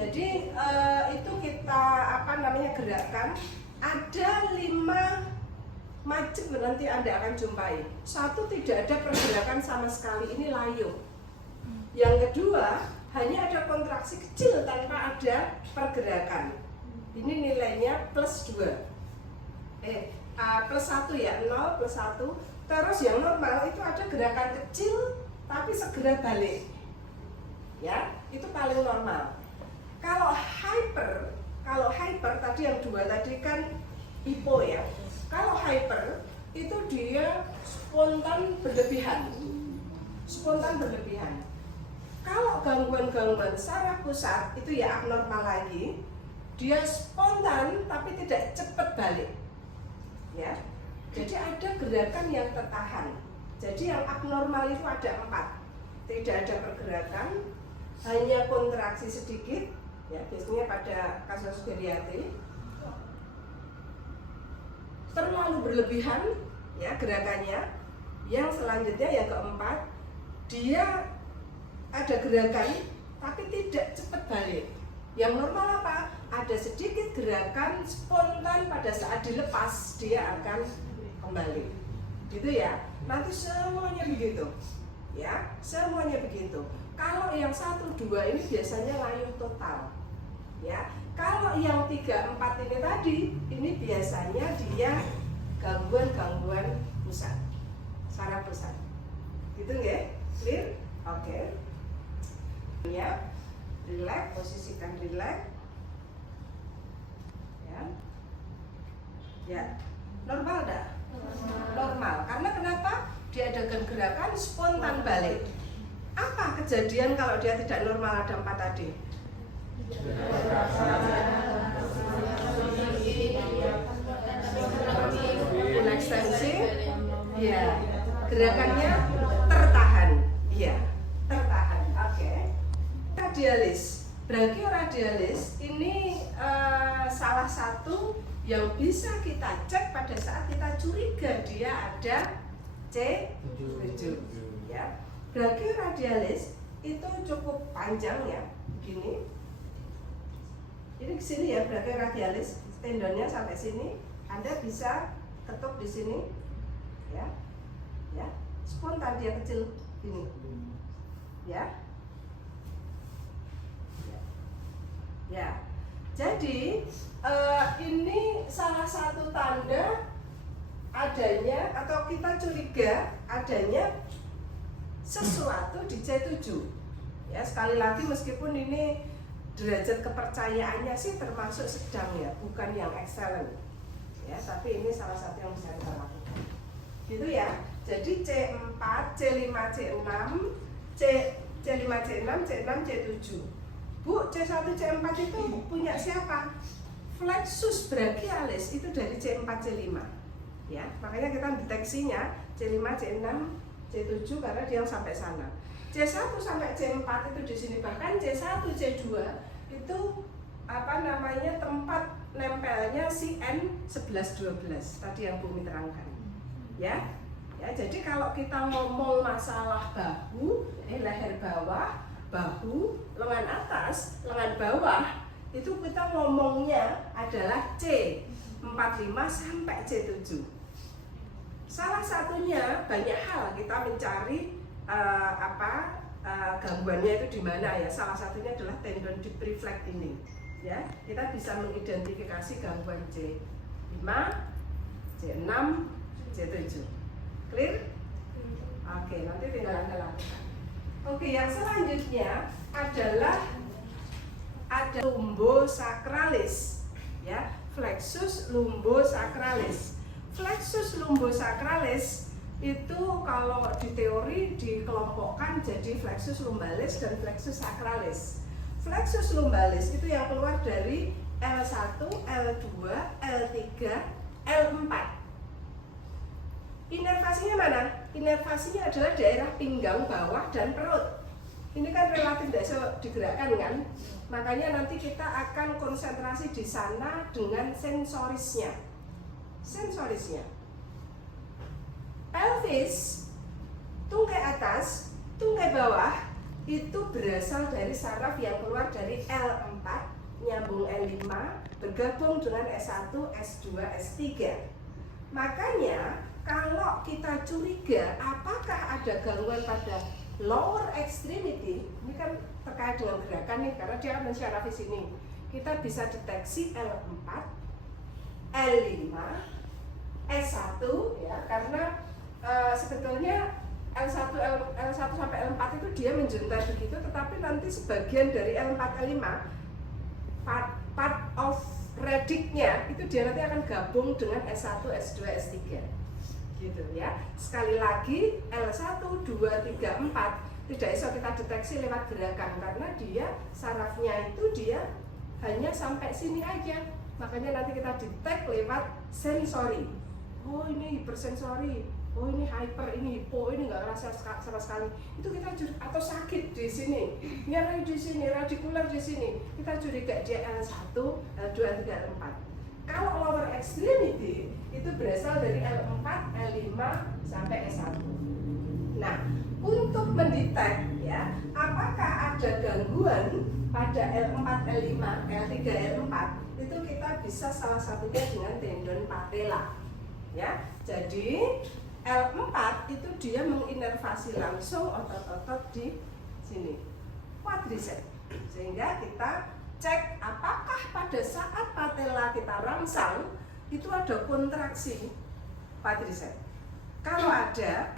Jadi itu kita gerakan. Ada 5 macam nanti Anda akan jumpai. Satu, tidak ada pergerakan sama sekali, ini layu. Yang kedua, hanya ada kontraksi kecil tanpa ada pergerakan. Ini nilainya plus 2. Plus 1 ya, 0 plus 1. Terus yang normal itu ada gerakan kecil tapi segera balik. Ya, itu paling normal. Kalau hyper tadi yang 2 tadi kan hypo ya. Kalau hyper itu dia spontan berlebihan. Kalau gangguan-gangguan saraf pusat itu ya abnormal lagi. Dia spontan tapi tidak cepat balik. Ya. Jadi ada gerakan yang tertahan. Jadi yang abnormal itu ada 4. Tidak ada pergerakan, hanya kontraksi sedikit. Ya, biasanya pada kasus geriatri. Terlalu berlebihan ya gerakannya. Yang selanjutnya yang keempat, dia ada gerakan tapi tidak cepat balik. Yang normal apa? Ada sedikit gerakan spontan, pada saat dilepas dia akan kembali. Gitu ya. Nanti semuanya begitu. Ya, semuanya begitu. Kalau yang 1, 2 ini biasanya layu total. Ya, kalau yang 3, 4 ini tadi, ini biasanya dia gangguan pusat, saraf pusat. Gitu nggak? Clear? Oke. Ya, relax, posisikan relax. Ya, normal dah. Normal. Karena kenapa? Diadakan gerakan spontan balik. Apa kejadian kalau dia tidak normal ada 4 tadi? Ekstensi, ya, gerakannya tertahan, ya, tertahan. Oke. Radialis, brachioradialis ini salah satu yang bisa kita cek pada saat kita curiga dia ada C7. Ya, brachioradialis itu cukup panjang ya, begini. Ini ke sini ya, brachioradialis, tendonnya sampai sini. Anda bisa ketuk di sini, ya, spontan dia kecil ini, ya. Jadi ini salah satu tanda adanya atau kita curiga adanya sesuatu di C7. Ya, sekali lagi meskipun ini derajat kepercayaannya sih termasuk sedang ya, bukan yang excellent. Ya, tapi ini salah satu yang bisa kita lakukan. Gitu ya. Jadi C4, C5, C6, C5, C6, C6, C7. Bu, C1, C4 itu punya siapa? Flexus brachialis itu dari C4, C5. Ya, makanya kita deteksinya C5, C6, C7 karena dia yang sampai sana. C1 sampai C4 itu di sini, bahkan C1, C2 itu tempat nempelnya si N11-12 tadi yang Bumi terangkan. Ya, jadi kalau kita ngomong masalah bahu, leher bawah, bahu, lengan atas, lengan bawah, itu kita ngomongnya adalah C45 sampai C7. Salah satunya banyak hal kita mencari gangguannya itu di mana ya. Salah satunya adalah tendon deep reflex ini. Ya, kita bisa mengidentifikasi gangguan C5, C6, C7. Clear? Oke, nanti tinggal Anda lakukan. Oke, yang selanjutnya adalah ada lumbosacralis, ya, flexus lumbosacralis. Flexus lumbosacralis itu kalau di teori dikelompokkan jadi flexus lumbalis dan flexus sacralis. Flexus lumbalis itu yang keluar dari L1, L2, L3, L4. Inervasinya mana? Inervasinya adalah daerah pinggang bawah dan perut. Ini kan relatif tidak bisa digerakkan kan? Makanya nanti kita akan konsentrasi di sana dengan sensorisnya. Pelvis, tungkai atas, tungkai bawah itu berasal dari saraf yang keluar dari L4. L4 nyambung L5 bergabung dengan S1, S2, S3. Makanya kalau kita curiga apakah ada gangguan pada lower extremity, ini kan terkait dengan gerakan nih karena dia akan mensyarafi sini. Kita bisa deteksi L4, L5, S1 ya, karena sebetulnya L1 sampai L4 itu dia menjuntai begitu, tetapi nanti sebagian dari L4 L5 part of radiknya itu dia nanti akan gabung dengan S1, S2, S3 gitu ya. Sekali lagi L1, 2, 3, 4 tidak bisa kita deteksi lewat gerakan karena dia sarafnya itu dia hanya sampai sini aja. Makanya nanti kita detek lewat sensori. Oh ini hipersensori, oh ini hyper, ini hipo, ini nggak ngerasa sama sekali. Itu kita curiga, atau sakit di sini, nyeri di sini, radikular di sini. Kita curiga dia L1, L2, L3, L4. Kalau lower extremity itu berasal dari L4, L5 sampai S1. Nah, untuk mendetek ya, apakah ada gangguan pada L4, L5, L3, L4 itu kita bisa salah satunya dengan tendon patella. Ya, jadi L4 itu dia menginervasi langsung otot-otot di sini, quadriceps, sehingga kita cek apakah pada saat patella kita rangsang itu ada kontraksi quadriceps. Kalau ada,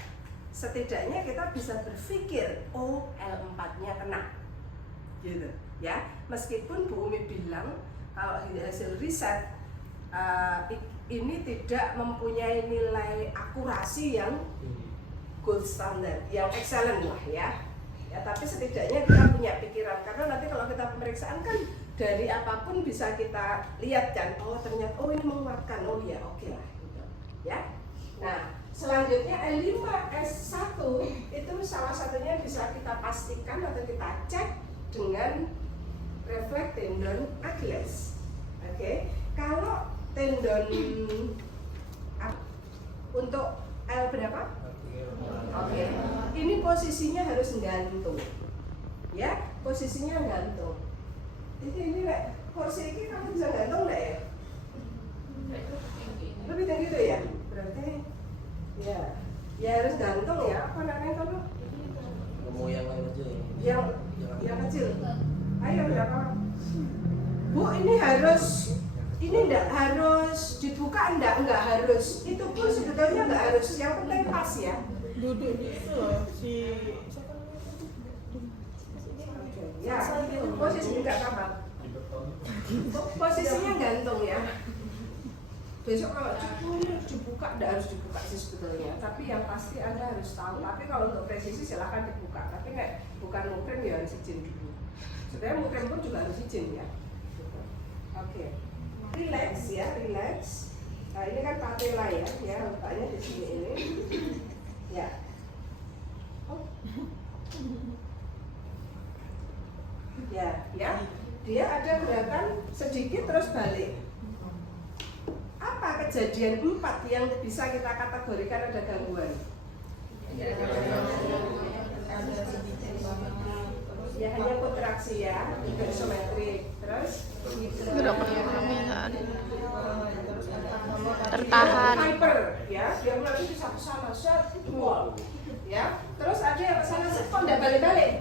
setidaknya kita bisa berpikir, oh L4-nya kena, gitu ya. Meskipun Bu Umi bilang kalau hasil riset ini tidak mempunyai nilai akurasi yang gold standard, yang excellent lah ya. Ya, tapi setidaknya kita punya pikiran karena nanti kalau kita pemeriksaan kan dari apapun bisa kita lihat kan, oh ternyata oh ini menguatkan, oh ya oke lah gitu ya. Nah selanjutnya L5 S1 itu salah satunya bisa kita pastikan atau kita cek dengan refleks tendon Achilles. Oke, kalau tendon untuk L berapa? Oke, ini posisinya harus gantung, ya, posisinya gantung. Ini kursi ini kamu bisa gantung nggak ya? Lebih tinggi itu ya? Berarti, ya harus gantung ya. Apa namanya kamu? Mau yang kecil. Yang kecil. Ayo berapa? Bu, ini harus. Ini enggak harus dibuka, enggak harus. Itu pun sebetulnya enggak harus. Yang penting pas ya. Duduk gitu loh si ya, posisi enggak apa-apa. Posisinya gantung ya. Besok kalau cukup dibuka, enggak harus dibuka sih sebetulnya. Tapi yang pasti Anda harus tahu. Tapi kalau untuk presisi silahkan dibuka. Tapi enggak, bukan mukrem ya harus izin dulu. Sebenarnya mukrem pun juga harus izin ya. Oke. Relax ya, relax. Nah ini kan patella ya, letaknya di sini ini. Ya. Oh. Ya. Dia ada gerakan sedikit terus balik. Apa kejadian 4 yang bisa kita kategorikan ada gangguan? Ya hanya kontraksi ya, isometrik. Terus gerakan permintaan tertahan, hyper ya, dia nanti bisa kesana set wall ya. Terus ada yang kesana set kok nggak balik-balik,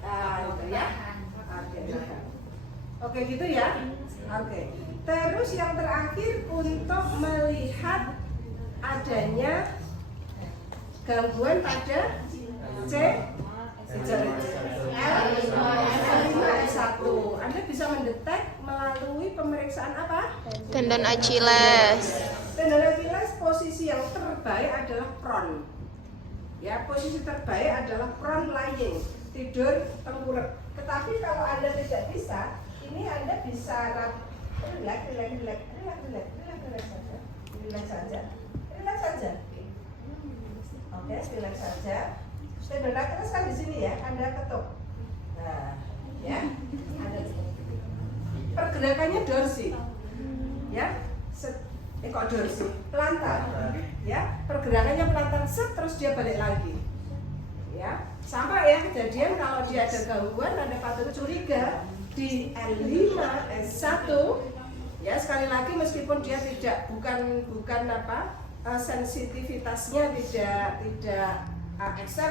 nah itu ya. Oke gitu ya. Oke. Terus yang terakhir untuk melihat adanya gangguan pada C L5S1. Anda bisa mendetek melalui pemeriksaan apa? tendon Achilles. Tendon Achilles posisi yang terbaik adalah prone. Ya, posisi terbaik adalah prone lying, tidur tengkurap. Tetapi kalau Anda tidak bisa, ini Anda bisa relax saja. Oke, relax saja. Tendon Achilles kan di sini ya, Anda ketuk. Nah, ya, Anda pergerakannya dorsi, ya, kok dorsi, pelantar, ya, pergerakannya pelantar set terus dia balik lagi, ya, sama ya kejadian kalau dia ada gangguan, Anda patut curiga di N5 S1 ya, sekali lagi meskipun dia bukan sensitivitasnya tidak ekstrem.